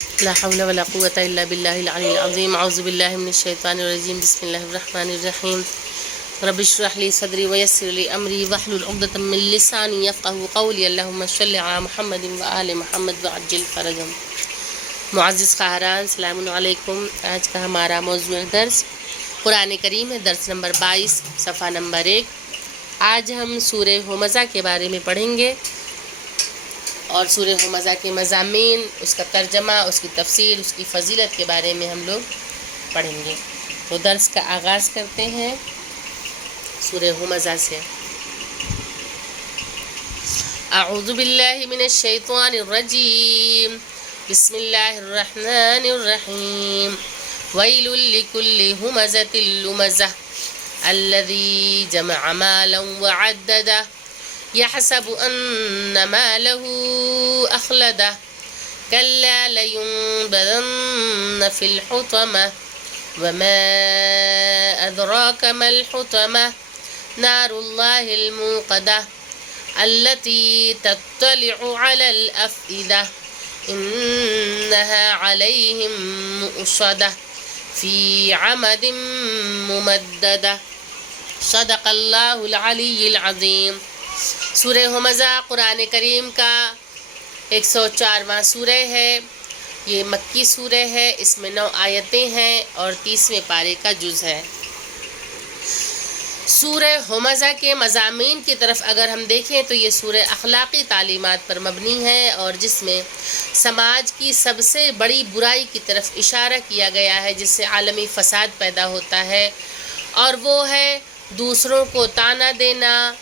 لا حول ولا قوة إلا بالله العلي العظيم. أعوذ بالله من الشيطان الرجيم. بسم الله الرحمن الرحيم. رب اشرح لي صدري ويسر لي أمري واحلل عقدة من لساني يفقهوا قولي. اللهم صل على محمد وآل محمد وعجل فرجهم. معزز خواہران السلام علیکم. آج کا ہمارا موضوع درس قرآن کریم ہے. درس نمبر 22 صفحہ نمبر 1. آج ہم سورہ ہمزہ کے بارے میں پڑھیں گے اور سورہ ہمزہ کے مضامین، اس کا ترجمہ، اس کی تفسیر، اس کی فضیلت کے بارے میں ہم لوگ پڑھیں گے. تو درس کا آغاز کرتے ہیں سورہ ہمزہ سے. اعوذ باللہ من الشیطان الرجیم. بسم اللہ الرحمن الرحیم. ویل لکل ہمزۃ لمزہ الذی جمع مالا وعددہ يحسب أن ماله أخلده كلا لينبذن في الحطمة وما أدراك ما الحطمة نار الله الموقدة التي تطلع على الأفئدة إنها عليهم مؤصدة في عمد ممددة. صدق اللہ العلی العظیم. سورہ ہمزہ قرآن کریم کا 104واں سورہ ہے. یہ مکی سورہ ہے. اس میں 9 آیتیں ہیں اور 30ویں پارے کا جز ہے. سورہ ہمزہ کے مضامین کی طرف اگر ہم دیکھیں تو یہ سورہ اخلاقی تعلیمات پر مبنی ہے اور جس میں سماج کی سب سے بڑی برائی کی طرف اشارہ کیا گیا ہے جس سے عالمی فساد پیدا ہوتا ہے، اور وہ ہے دوسروں کو طعنہ دینا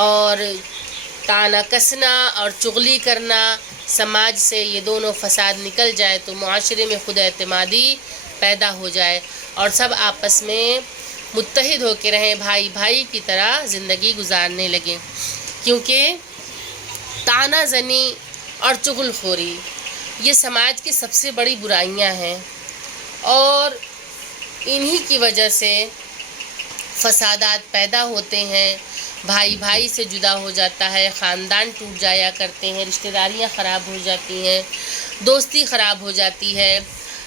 اور طعنہ کسنا اور چغلی کرنا. سماج سے یہ دونوں فساد نکل جائے تو معاشرے میں خود اعتمادی پیدا ہو جائے اور سب آپس میں متحد ہو کے رہیں، بھائی بھائی کی طرح زندگی گزارنے لگیں. کیونکہ طعنہ زنی اور چغل خوری یہ سماج کی سب سے بڑی برائیاں ہیں اور انہی کی وجہ سے فسادات پیدا ہوتے ہیں. بھائی بھائی سے جدا ہو جاتا ہے، خاندان ٹوٹ جایا کرتے ہیں، رشتہ داریاں خراب ہو جاتی ہیں، دوستی خراب ہو جاتی ہے.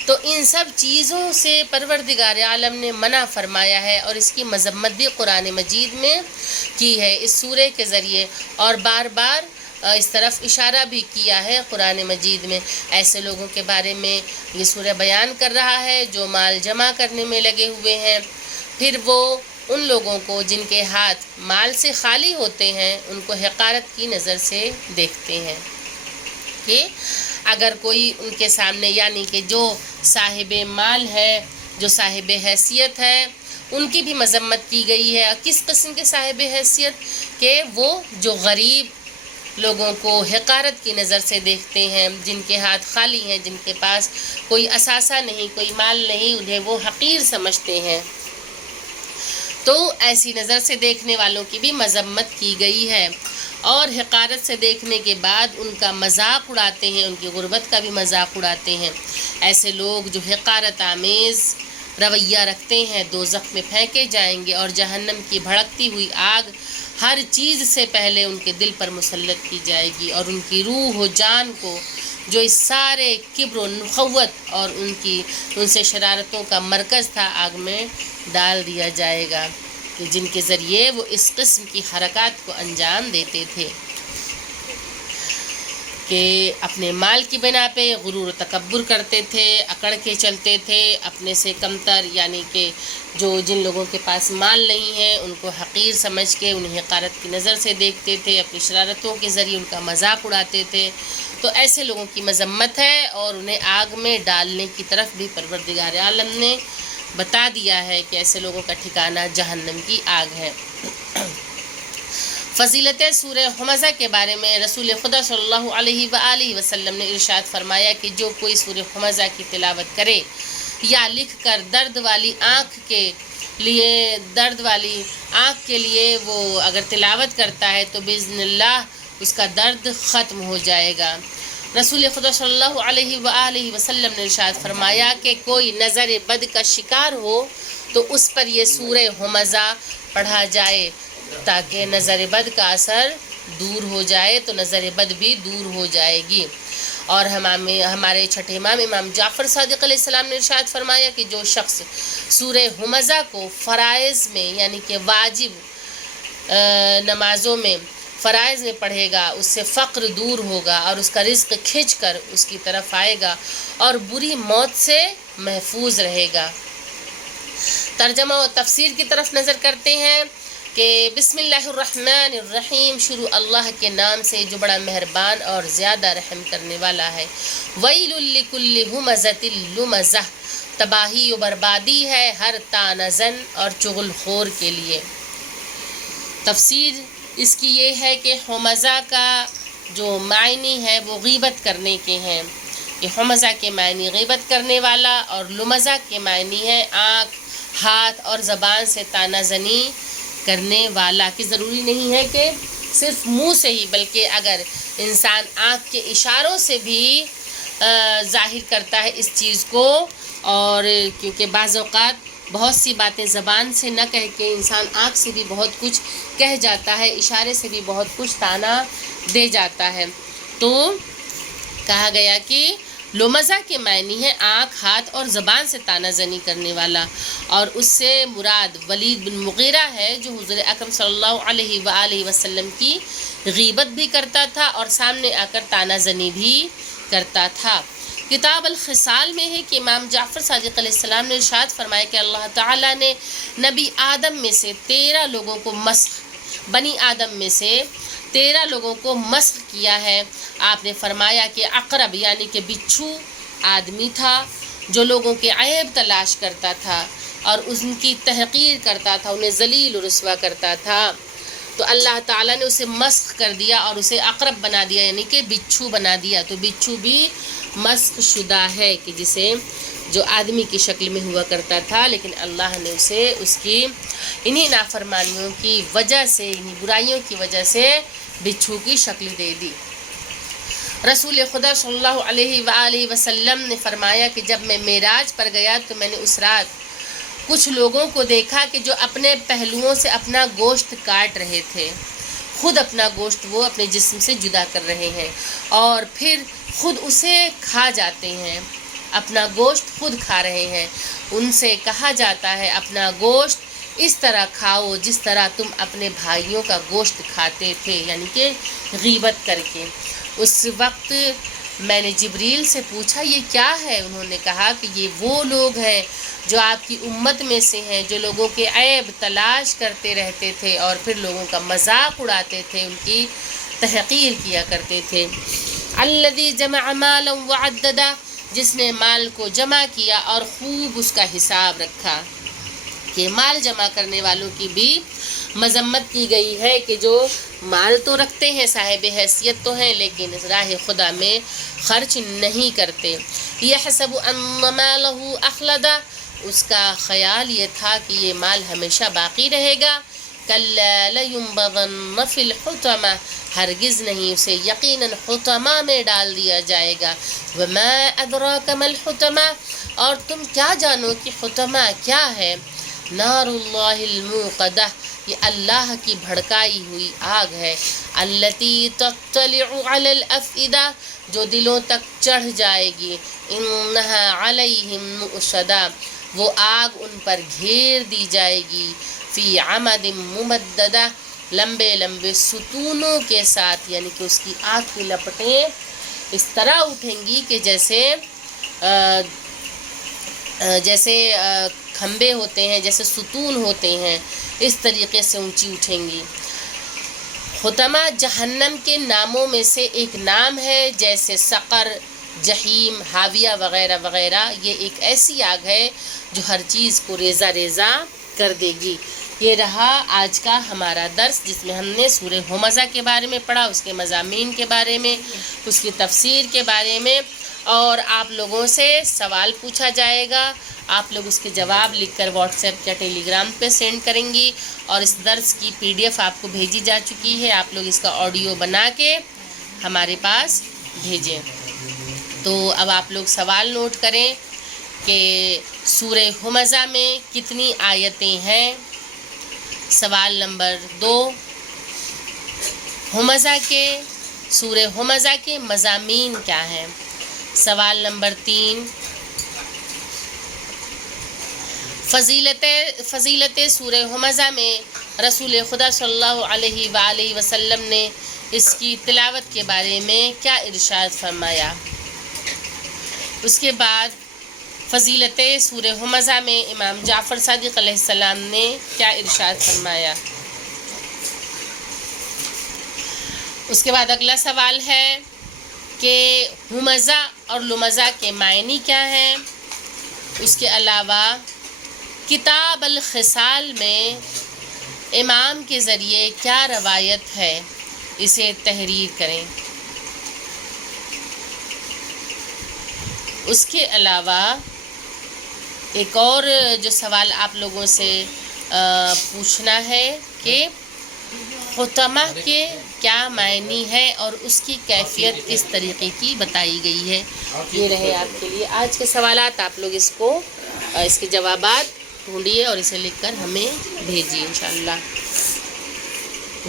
تو ان سب چیزوں سے پروردگار عالم نے منع فرمایا ہے اور اس کی مذمت بھی قرآن مجید میں کی ہے اس سورہ کے ذریعے، اور بار بار اس طرف اشارہ بھی کیا ہے قرآن مجید میں. ایسے لوگوں کے بارے میں یہ سورہ بیان کر رہا ہے جو مال جمع کرنے میں لگے ہوئے ہیں. پھر وہ ان لوگوں کو جن کے ہاتھ مال سے خالی ہوتے ہیں ان کو حقارت کی نظر سے دیکھتے ہیں کہ اگر کوئی ان کے سامنے، یعنی کہ جو صاحب مال ہے، جو صاحب حیثیت ہے، ان کی بھی مذمت کی گئی ہے. کس قسم کے صاحب حیثیت؟ کہ وہ جو غریب لوگوں کو حقارت کی نظر سے دیکھتے ہیں، جن کے ہاتھ خالی ہیں، جن کے پاس کوئی اثاثہ نہیں، کوئی مال نہیں، انہیں وہ حقیر سمجھتے ہیں. تو ایسی نظر سے دیکھنے والوں کی بھی مذمت کی گئی ہے اور حقارت سے دیکھنے کے بعد ان کا مذاق اڑاتے ہیں، ان کی غربت کا بھی مذاق اڑاتے ہیں. ایسے لوگ جو حقارت آمیز رویہ رکھتے ہیں دوزخ میں پھینکے جائیں گے اور جہنم کی بھڑکتی ہوئی آگ ہر چیز سے پہلے ان کے دل پر مسلط کی جائے گی اور ان کی روح و جان کو، جو اس سارے کبر و نخوت اور ان سے شرارتوں کا مرکز تھا، آگ میں ڈال دیا جائے گا کہ جن کے ذریعے وہ اس قسم کی حرکات کو انجام دیتے تھے کہ اپنے مال کی بنا پہ غرور و تکبر کرتے تھے، اکڑ کے چلتے تھے، اپنے سے کمتر یعنی کہ جن لوگوں کے پاس مال نہیں ہے ان کو حقیر سمجھ کے انہیں حقارت کی نظر سے دیکھتے تھے، اپنی شرارتوں کے ذریعے ان کا مذاق اڑاتے تھے. تو ایسے لوگوں کی مذمت ہے اور انہیں آگ میں ڈالنے کی طرف بھی پروردگار عالم نے بتا دیا ہے کہ ایسے لوگوں کا ٹھکانہ جہنم کی آگ ہے. فضیلت سورہ ہمزہ کے بارے میں رسول خدا صلی اللہ علیہ وآلہ وسلم نے ارشاد فرمایا کہ جو کوئی سورہ ہمزہ کی تلاوت کرے یا لکھ کر درد والی آنکھ کے لیے وہ اگر تلاوت کرتا ہے تو باذن اللہ اس کا درد ختم ہو جائے گا. رسول خدا صلی اللہ علیہ وآلہ وسلم نے ارشاد فرمایا کہ کوئی نظر بد کا شکار ہو تو اس پر یہ سورہ ہمزہ پڑھا جائے تاکہ نظر بد کا اثر دور ہو جائے، تو نظر بد بھی دور ہو جائے گی. اور ہمارے چھٹے امام امام جعفر صادق علیہ السلام نے ارشاد فرمایا کہ جو شخص سورہ ہمزہ کو فرائض میں یعنی کہ واجب نمازوں میں فرائض میں پڑھے گا، اس سے فقر دور ہوگا اور اس کا رزق کھنچ کر اس کی طرف آئے گا اور بری موت سے محفوظ رہے گا۔ ترجمہ و تفسیر کی طرف نظر کرتے ہیں کہ بسم اللہ الرحمن الرحیم، شروع اللہ کے نام سے جو بڑا مہربان اور زیادہ رحم کرنے والا ہے۔ ویل لکل ہمزۃ لمزہ، تباہی و بربادی ہے ہر تانزن اور چغل خور کے لیے۔ تفسیر اس کی یہ ہے کہ ہمزہ کا جو معنی ہے وہ غیبت کرنے کے ہیں، کہ ہمزہ کے معنی غیبت کرنے والا اور لمزہ کے معنی ہے آنکھ، ہاتھ اور زبان سے طعنہ زنی کرنے والا، کہ ضروری نہیں ہے کہ صرف منہ سے ہی، بلکہ اگر انسان آنکھ کے اشاروں سے بھی ظاہر کرتا ہے اس چیز کو، اور کیونکہ بعض اوقات بہت سی باتیں زبان سے نہ کہہ کے انسان آنکھ سے بھی بہت کچھ کہہ جاتا ہے، اشارے سے بھی بہت کچھ طعنہ دے جاتا ہے، تو کہا گیا کہ لمزہ کے معنی ہے آنکھ، ہاتھ اور زبان سے طعنہ زنی کرنے والا، اور اس سے مراد ولید بن مغیرہ ہے جو حضور اکرم صلی اللہ علیہ وآلہ وسلم کی غیبت بھی کرتا تھا اور سامنے آ کر طعنہ زنی بھی کرتا تھا۔ کتاب الخصال میں ہے کہ امام جعفر صادق علیہ السلام نے ارشاد فرمایا کہ اللہ تعالیٰ نے نبی آدم میں سے 13 لوگوں کو مسخ، بنی آدم میں سے 13 لوگوں کو مسخ کیا ہے۔ آپ نے فرمایا کہ عقرب یعنی کہ بچھو آدمی تھا جو لوگوں کے عیب تلاش کرتا تھا اور ان کی تحقیر کرتا تھا، انہیں ذلیل و رسوا کرتا تھا، تو اللہ تعالیٰ نے اسے مسخ کر دیا اور اسے عقرب بنا دیا یعنی کہ بچھو بنا دیا۔ تو بچھو بھی مسخ شدہ ہے کہ جسے جو آدمی کی شکل میں ہوا کرتا تھا، لیکن اللہ نے اسے اس کی انہی نافرمانیوں کی وجہ سے، انہی برائیوں کی وجہ سے بچھو کی شکل دے دی۔ رسول خدا صلی اللہ علیہ وآلہ وسلم نے فرمایا کہ جب میں معراج پر گیا تو میں نے اس رات کچھ لوگوں کو دیکھا کہ جو اپنے پہلوؤں سے اپنا گوشت کاٹ رہے تھے، خود اپنا گوشت وہ اپنے جسم سے جدا کر رہے ہیں اور پھر خود اسے کھا جاتے ہیں، اپنا گوشت خود کھا رہے ہیں۔ ان سے کہا جاتا ہے اپنا گوشت اس طرح کھاؤ جس طرح تم اپنے بھائیوں کا گوشت کھاتے تھے، یعنی کہ غیبت کر کے۔ اس وقت میں نے جبریل سے پوچھا یہ کیا ہے؟ انہوں نے کہا کہ یہ وہ لوگ ہیں جو آپ کی امت میں سے ہیں، جو لوگوں کے عیب تلاش کرتے رہتے تھے اور پھر لوگوں کا مذاق اڑاتے تھے، ان کی تحقیر کیا کرتے تھے۔ الذی جمع مالا وعددا، جس نے مال کو جمع کیا اور خوب اس کا حساب رکھا، کہ مال جمع کرنے والوں کی بھی مذمت کی گئی ہے کہ جو مال تو رکھتے ہیں، صاحب حیثیت تو ہیں، لیکن راہ خدا میں خرچ نہیں کرتے۔ یحسب ان مالہ اخلدا، اس کا خیال یہ تھا کہ یہ مال ہمیشہ باقی رہے گا۔ کلا لینبذن فی الحطمہ، ہرگز نہیں، اسے یقیناً حطمہ میں ڈال دیا جائے گا۔ وما ادراک ما الحطمہ، اور تم کیا جانو کہ حطمہ کیا ہے؟ نار اللہ الموقدہ، یہ اللہ کی بھڑکائی ہوئی آگ ہے۔ التی تطلع علی الافئدہ، جو دلوں تک چڑھ جائے گی۔ انہا علیہم مؤصدہ، وہ آگ ان پر گھیر دی جائے گی۔ فی عمد ممددہ، لمبے لمبے ستونوں کے ساتھ، یعنی کہ اس کی آگ کی لپٹیں اس طرح اٹھیں گی کہ جیسے کھمبے ہوتے ہیں، جیسے ستون ہوتے ہیں، اس طریقے سے اونچی اٹھیں گی۔ حطمہ جہنم کے ناموں میں سے ایک نام ہے، جیسے سقر، جہیم، حاویہ وغیرہ وغیرہ۔ یہ ایک ایسی آگ ہے جو ہر چیز کو ریزہ ریزہ کر دے گی۔ یہ رہا آج کا ہمارا درس، جس میں ہم نے سورہ ہمزہ کے بارے میں پڑھا، اس کے مضامین کے بارے میں، اس کی تفسیر کے بارے میں، اور آپ لوگوں سے سوال پوچھا جائے گا۔ آپ لوگ اس کے جواب لکھ کر واٹس ایپ یا ٹیلی گرام پہ سینڈ کریں گی، اور اس درس کی PDF آپ کو بھیجی جا چکی ہے۔ آپ لوگ اس کا آڈیو بنا کے ہمارے پاس بھیجیں۔ تو اب آپ لوگ سوال نوٹ کریں کہ سورہ ہمزہ میں کتنی آیتیں ہیں۔ سوال نمبر 2، ہمزہ کے سورہ ہمزہ کے مضامین کیا ہیں؟ سوال نمبر 3، فضیلت سورہ ہمزہ میں رسول خدا صلی اللہ علیہ وآلہ وسلم نے اس کی تلاوت کے بارے میں کیا ارشاد فرمایا؟ اس کے بعد فضیلت سورہ ہمزہ میں امام جعفر صادق علیہ السلام نے کیا ارشاد فرمایا؟ اس کے بعد اگلا سوال ہے کہ ہمزہ اور لمزہ کے معنی کیا ہیں؟ اس کے علاوہ کتاب الخصال میں امام کے ذریعے کیا روایت ہے، اسے تحریر کریں۔ اس کے علاوہ ایک اور جو سوال آپ لوگوں سے پوچھنا ہے کہ ختمہ کے کیا معنی ہے اور اس کی کیفیت کس طریقے کی بتائی گئی ہے۔ یہ رہے آپ کے لیے آج کے سوالات، آپ لوگ اس کے جوابات ڈھونڈیے اور اسے لکھ کر ہمیں بھیجیے انشاءاللہ۔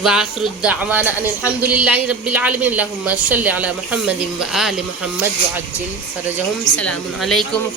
وآخر الدعوانا ان الحمدللہ رب العالمین، اللہم صلی علی محمد و آل محمد وعجل فرجہم۔ السلام علیکم۔